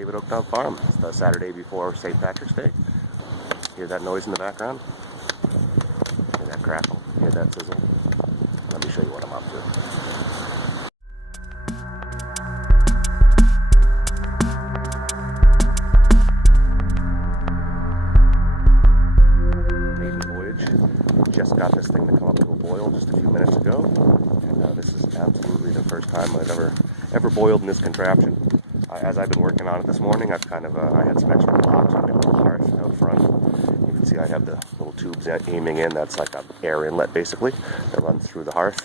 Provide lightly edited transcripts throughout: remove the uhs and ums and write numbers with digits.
David Oakdale Farm. It's the Saturday before St. Patrick's Day. Hear that noise in the background? Hear that crackle? Hear that sizzle? Let me show you what I'm up to. Maiden voyage. Just got this thing to come up to a boil just a few minutes ago. And this is absolutely the first time I've ever boiled in this contraption. As I've been working on it this morning, I've I had some extra blocks on my little hearth out front. You can see I have the little tubes aiming in. That's like an air inlet basically that runs through the hearth.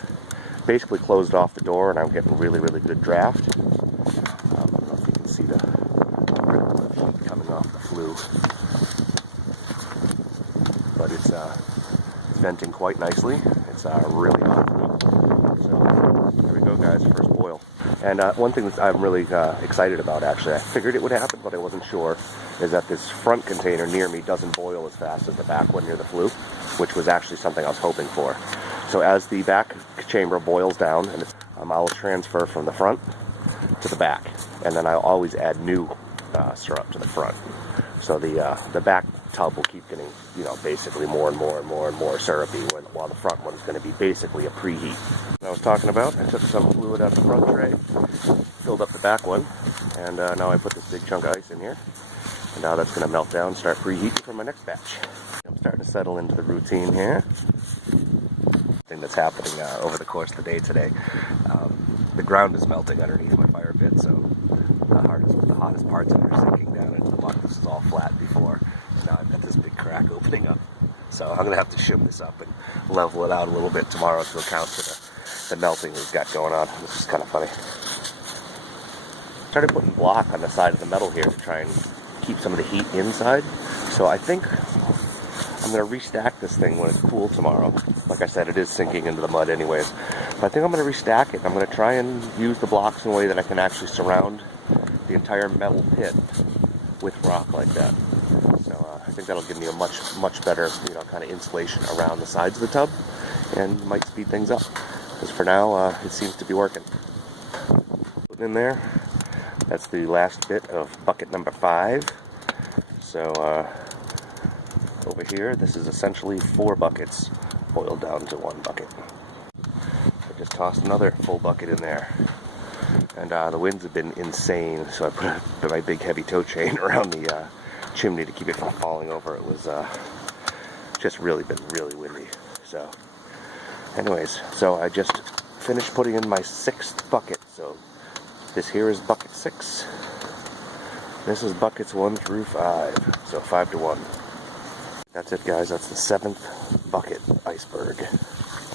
Basically closed off the door, and I'm getting really good draft. I don't know if you can see the heat coming off the flue, but it's venting quite nicely. It's really hot flue. So there we go, guys. First boil. And one thing that I'm really excited about, actually, I figured it would happen, but I wasn't sure, is that this front container near me doesn't boil as fast as the back one near the flue, which was actually something I was hoping for. So as the back chamber boils down, and I'll transfer from the front to the back, and then I'll always add new syrup to the front. So the back tub will keep getting, basically more and more syrupy, while the front one's going to be basically a preheat. I was talking about, I took some fluid out of the front tray, filled up the back one, and now I put this big chunk of ice in here. And now that's going to melt down and start preheating for my next batch. I'm starting to settle into the routine here. Thing that's happening over the course of the day today. The ground is melting underneath my fire pit, so the hottest parts of it are sinking down into the muck. This is all flat before, and now I've got this big crack opening up. So I'm going to have to shim this up and level it out a little bit tomorrow to account for the melting we've got going on. This is kind of funny. Started putting block on the side of the metal here to try and keep some of the heat inside. So I think I'm going to restack this thing when it's cool tomorrow. Like I said, it is sinking into the mud anyways. But I think I'm going to restack it. I'm going to try and use the blocks in a way that I can actually surround the entire metal pit with rock like that. So I think that'll give me a much better, kind of insulation around the sides of the tub, and might speed things up. Because for now, it seems to be working. Putting in there, that's the last bit of bucket number 5. So over here, this is essentially 4 buckets boiled down to 1 bucket. I just tossed another full bucket in there. And the winds have been insane, so I put my big heavy tow chain around the chimney to keep it from falling over. It was just been really windy. So anyways, so I just finished putting in my 6th bucket. So this here is bucket 6. This is buckets 1 through 5. So 5 to 1. That's it, guys. That's the 7th bucket iceberg.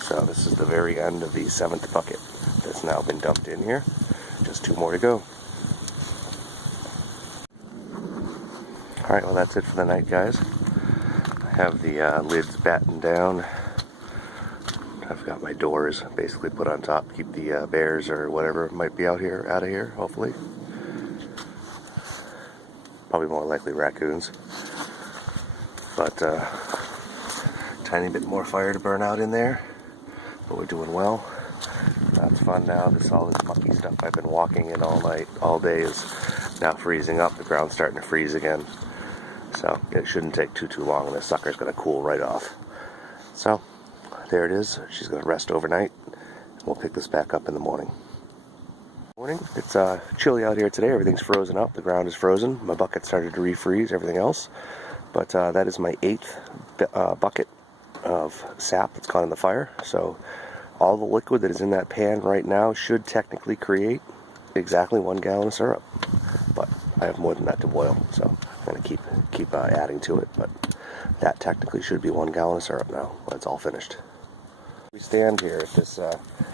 So this is the very end of the 7th bucket that's now been dumped in here. Just 2 more to go. Alright, well that's it for the night, guys. I have the lids battened down. I've got my doors basically put on top, keep the bears or whatever might be out of here, hopefully. Probably more likely raccoons. But tiny bit more fire to burn out in there. But we're doing well. That's fun now. All this mucky stuff I've been walking in all day is now freezing up. The ground's starting to freeze again. So it shouldn't take too long, and this sucker's going to cool right off. So there it is. She's going to rest overnight. We'll pick this back up in the morning. It's chilly out here today. Everything's frozen up. The ground is frozen. My bucket started to refreeze, everything else. But that is my 8th bucket of sap that's caught in the fire. So all the liquid that is in that pan right now should technically create exactly 1 gallon of syrup. But I have more than that to boil, so I'm going to keep adding to it. But that technically should be 1 gallon of syrup now when it's all finished. We stand here at this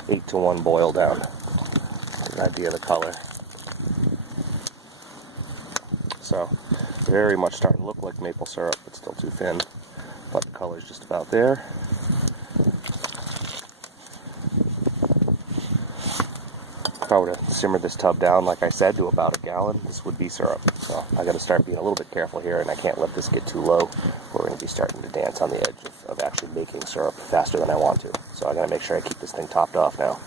8 to 1 boil down. An idea of the color. So very much starting to look like maple syrup, but still too thin. But the color is just about there. If I were to simmer this tub down, like I said, to about 1 gallon, this would be syrup. So I got to start being a little bit careful here, and I can't let this get too low. We're going to be starting to dance on the edge of actually making syrup faster than I want to. So I got to make sure I keep this thing topped off now.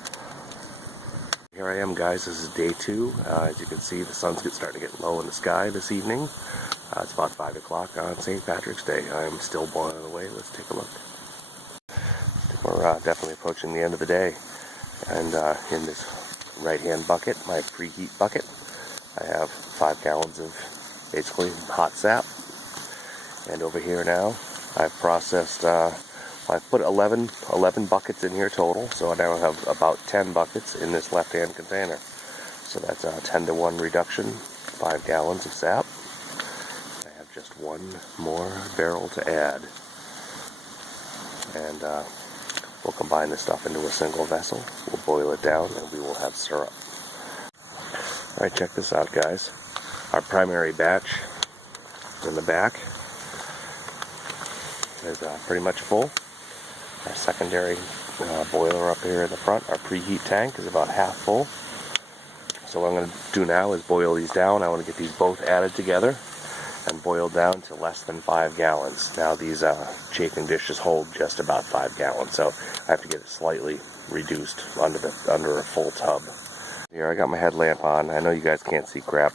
Here I am, guys. This is day 2. As you can see, the sun's starting to get low in the sky this evening. It's about 5 o'clock on St. Patrick's Day. I'm still boiling away. Let's take a look. We're definitely approaching the end of the day. And in this right-hand bucket, my preheat bucket, I have 5 gallons of basically hot sap. And over here now, I've processed, I've put 11 buckets in here total, so I now have about 10 buckets in this left-hand container. So that's a 10-to-1 reduction, 5 gallons of sap. I have just one more barrel to add. And we'll combine this stuff into a single vessel, we'll boil it down, and we will have syrup. Alright, check this out, guys. Our primary batch in the back is pretty much full. Our secondary boiler up here in the front, our preheat tank, is about half full. So what I'm going to do now is boil these down. I want to get these both added together and boiled down to less than 5 gallons. Now these chafing dishes hold just about 5 gallons, so I have to get it slightly reduced under a full tub. Here I got my headlamp on. I know you guys can't see crap.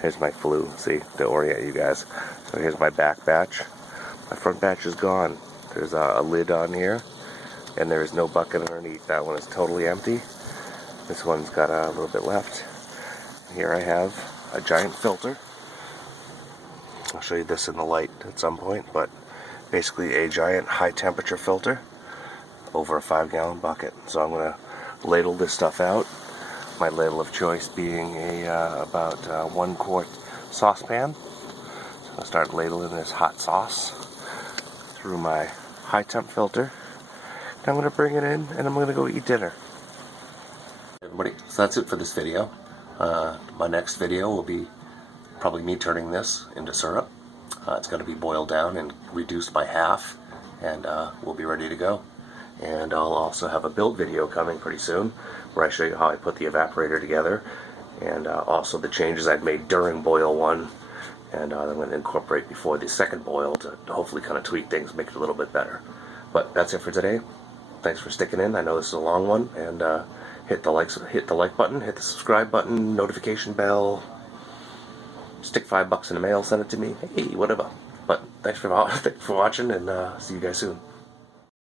Here's my flue, see, to orient you guys. So here's my back batch. My front batch is gone. There's a lid on here, and there is no bucket underneath. That one is totally empty. This one's got a little bit left. Here I have a giant filter. I'll show you this in the light at some point, but basically a giant high temperature filter over a 5-gallon bucket. So I'm going to ladle this stuff out. My ladle of choice being about 1 quart saucepan. So I'll start ladling this hot sauce through my high temp filter. Now I'm going to bring it in and I'm going to go eat dinner. Everybody, so that's it for this video. My next video will be probably me turning this into syrup. It's going to be boiled down and reduced by half, and we'll be ready to go. And I'll also have a build video coming pretty soon where I show you how I put the evaporator together, and also the changes I've made during boil 1, and I'm going to incorporate before the second boil to hopefully kind of tweak things, make it a little bit better. But that's it for today. Thanks for sticking in. I know this is a long one, and hit the like button, hit the subscribe button, notification bell, stick $5 in the mail, send it to me, hey, whatever. But thanks for watching, and see you guys soon.